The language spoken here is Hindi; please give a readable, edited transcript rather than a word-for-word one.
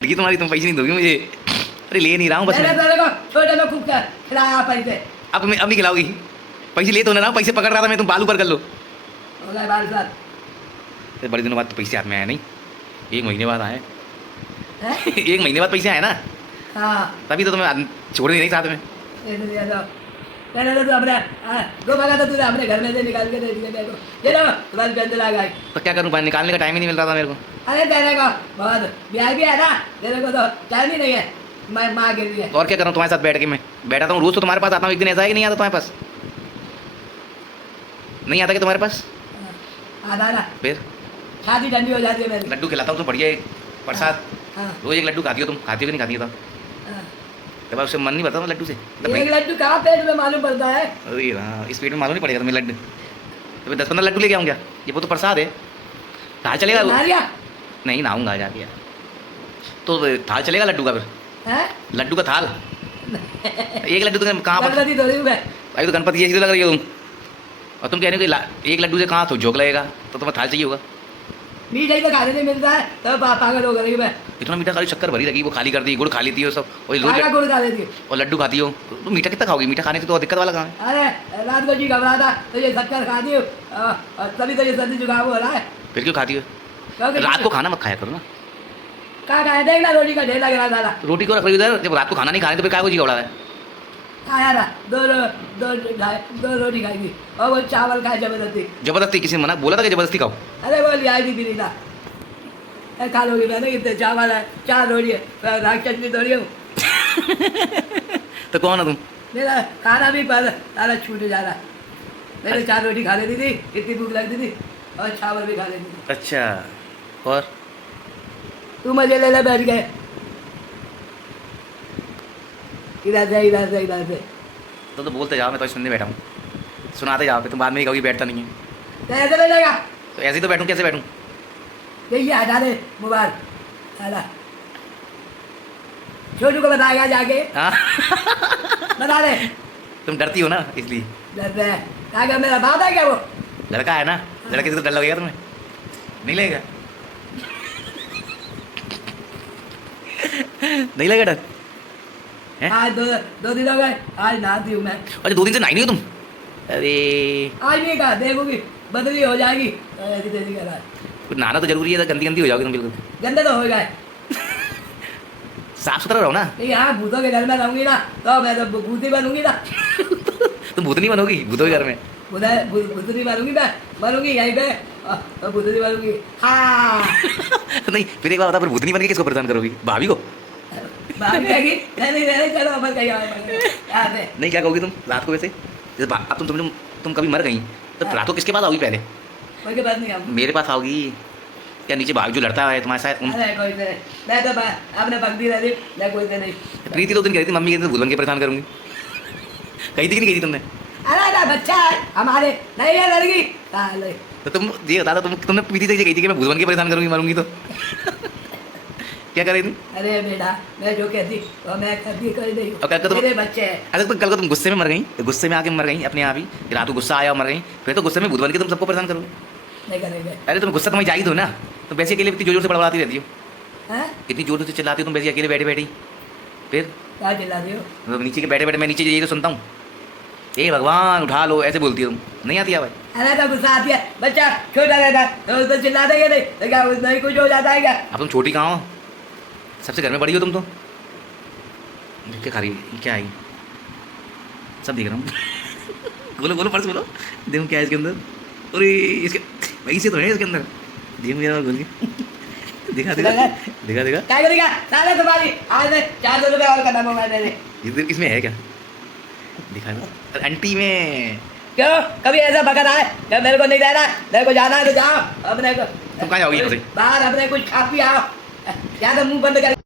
लड़की तुम्हारी, तुम पैसे नहीं दोगे मुझे। अरे ले नहीं रहा हूँ बस मैं। छोटे को खूब कर खिलाया पैसे। अब नहीं खिलाओगी? पैसे ले तो ना, पैसे पकड़ रहा था मैं, तुम बालू पर कर लो। बाल साथ बड़े दिनों बाद तो पैसे हाथ में आए नहीं, 1 महीने बाद आए। हैं? 1 महीने बाद पैसे आए ना, हाँ तभी तो तुम्हें छोड़ नहीं साथ में। पहले तो तू अपने दो भागा तो तूने अपने घर में से निकाल के दे दिया मेरे को। ये लो तुम्हारे पे अंदर आ गई। तो क्या करूँ, निकालने का टाइम ही नहीं मिल रहा था मेरे को। अरे तेरे को बहुत ब्याह भी है ना, तेरे को तो टाइम ही नहीं है। मैं माँ गिर रही है। और क्या करूँ तुम्हारे साथ बैठ के, मैं बैठा हूँ रोज तो तुम्हारे पास आता हूँ, एक दिन ऐसा है कि नहीं आता तुम्हारे पास? नहीं आता कि तुम्हारे पास? आधा ना फिर शादी ठंडी हो जाती है मेरी। लड्डू खिलाता हूँ तो बढ़िया एक प्रसाद। हाँ रोज एक लड्डू खाती हो तुम, खाती हो कि नहीं खाती हो? हाँ। जब उससे मन नहीं भरता लड्डू से एक लड्डू कहाँ पेट में मालूम पड़ता है? अरे हाँ, इस पेट में मालूम नहीं पड़ेगा तुम्हें लड्डू। तो 10-15 लड्डू लेके आऊँ क्या? ये वो तो प्रसाद है। थाल चलेगा? नारिया नहीं नहाऊंगा जाके। तो थाल चलेगा लड्डू का? फिर है लड्डू का थाल एक लड्डू तो कहाँ पर? गणपति थोड़ी है। अभी तो गणपति जैसी तो लग रही हो तुम, और तुम कह रहे हो कि एक लड्डू से कहाँ तो जोक लगेगा, तो तुम्हें थाल चाहिए होगा। मीठा तो खाने नहीं मिलता है तो पागल हो गई मैं। इतना मीठा खाली, शक्कर भरी लगी, वो खाली कर दी, गुड़ खा लेती हो सब, और गुड़ खा लेती हूँ और लड्डू खाती हो। तुम मीठा कितना खाओगी? मीठा खाने से तो दिक्कत वाला काम है। अरे रात को जी घबरा था तो ये शक्कर खा दी तभी तो ये सर्दी जुकाम हो रहा है। फिर क्यों खाती हो? क्योंकि रात को खाना मत खाया करो ना। कहाँ खाया देख ना, रोटी का ढेर लग रहा था। रोटी को रख रही उधर, जब रात को खाना नहीं खाने तो फिर क्या को जी घबरा है? खाया था दो रोटी खाई थी और वो चावल खाए जबरदस्ती। जबरदस्ती? किसी ने मना बोला था कि जबरदस्ती खाओ? अरे वो लिया थी बिना खा लोगी मैंने कितने चावल है, 4 रोटी है, राग चटनी थोड़ी हूँ। तो कौन है तुम? मेरा खाना भी पर सारा छूट जा रहा है। मैंने 4 रोटी खा लेती थी, इतनी भूख लगती थी, और चावल भी खा लेती थी। अच्छा, और तू मजे ले ले बैठ गए इधर से इधर से इधर से। तो बोलते जाओ, मैं तो सुनने बैठा हूँ, सुनाते जाओ, तुम बाद में नहीं कहोगी बैठता नहीं है। तो ऐसे बैठेगा? तो ऐसे ही तो बैठूँ, कैसे बैठूँ? ये हटा दे मोबाइल साला। छोटू को बताएगा जाके। हाँ बता दे। तुम डरती हो ना इसलिए। डरते हैं क्या? मेरा बाप है क्या वो? लड़का है ना, लड़के से तो डर लगेगा तुम्हें, नहीं लगेगा? नहीं लगेगा डर? आज दो दिन हो गए, आज नहाती हूँ मैं। अच्छा 2 दिन से नहाई नहीं हो तुम? अरे आज नहीं कहा, देखोगी बदली हो जाएगी ऐसी तेजी के बाद। नहाना तो जरूरी है, गंदी गंदी हो जाओगी तुम बिल्कुल। गंदे तो हो गए। साफ सुथरा रहो ना। नहीं यहाँ भूतों के घर में रहूंगी ना तो मैं तो भूती बनूंगी ना। तुम भूतनी बनोगी भूतों के घर में? भूतनी बनूंगी, मैं बनूंगी यहीं पे तो भूतनी बनूंगी। हाँ नहीं फिर एक बार बता, फिर भूतनी बन के किसको परेशान करोगी? भाभी को? भाभी कहेगी नहीं चलो अपन कहीं याद है। नहीं क्या कहोगी तुम रात को? वैसे जैसे अब तुम कभी मर गई तो रात को किसके पास आओगी पहले? मेरे पास नहीं आऊंगी। मेरे पास आओगी क्या? नीचे भाभी जो लड़ता है तुम्हारे साथ अरे कोई से मैं तो अपने भक्ति रहती, मैं कोई से नहीं। प्रीति तो दिन कह रही थी मम्मी कहती भूत बन के परेशान करूंगी, कही थी कि नहीं कही थी तुमने? अरे बच्चा है हमारे, नहीं है लड़की। तो तुम ये बता दो, तुमने प्रीति से कही थी कि मैं भूत बन के परेशान करूंगी मरूंगी तो क्या कर रही थी? अरे बेटा मैं जो कहती तो मैं कभी कर रही हूँ। और कल को मेरे बच्चे हैं। अरे तो कल को तुम गुस्से में मर गई, गुस्से में आके मर गई अपने आप ही, रात को गुस्सा आया और मर गई, फिर तो गुस्से में भूत बन के तुम सबको परेशान करोगे। नहीं करेंगे। अरे तुम गुस्सा तुम्हें जागी दो ना, तुम वैसे अकेले इतनी जोर जोर से बड़बड़ाती रहती हो, हैं? इतनी जोर से चिल्लाती हो तुम वैसे अकेले बैठे बैठी। फिर क्या चिल्लाती हो? तो नीचे के बैठे बैठे मैं नीचे यही तो सुनता हूँ, ए भगवान उठा लो, ऐसे बोलती हो तुम, नहीं आती है भाई? अरे तो गुस्सा आती है, बच्चा छोटा रहता तो उसको चिल्ला देंगे नहीं तो क्या नहीं कुछ हो जाता है क्या? अब तुम छोटी कहाँ हो, सबसे घर में बड़ी हो तुम तो। क्या खा रही है, क्या है सब देख रहा हूँ बोलो बोलो पर्स बोलो, देखो क्या है इसके अंदर। अरे इसके पैसे तो है इसके अंदर, देखो मेरा बोल के दिखा दिखा दिखा दिखा क्या करेगा साले तुम्हारी? आज मैं 400 रुपये और करना मोबाइल देने। इसमें है क्या? दिखा दो आंटी में। क्यों कभी ऐसा भगत आए जब मेरे को नहीं रहना, मेरे को जाना है तो जाओ अपने को। तुम कहाँ जाओगी यहाँ से? बाहर अपने कुछ खा पी आओ, या तो मुंह बंद कर।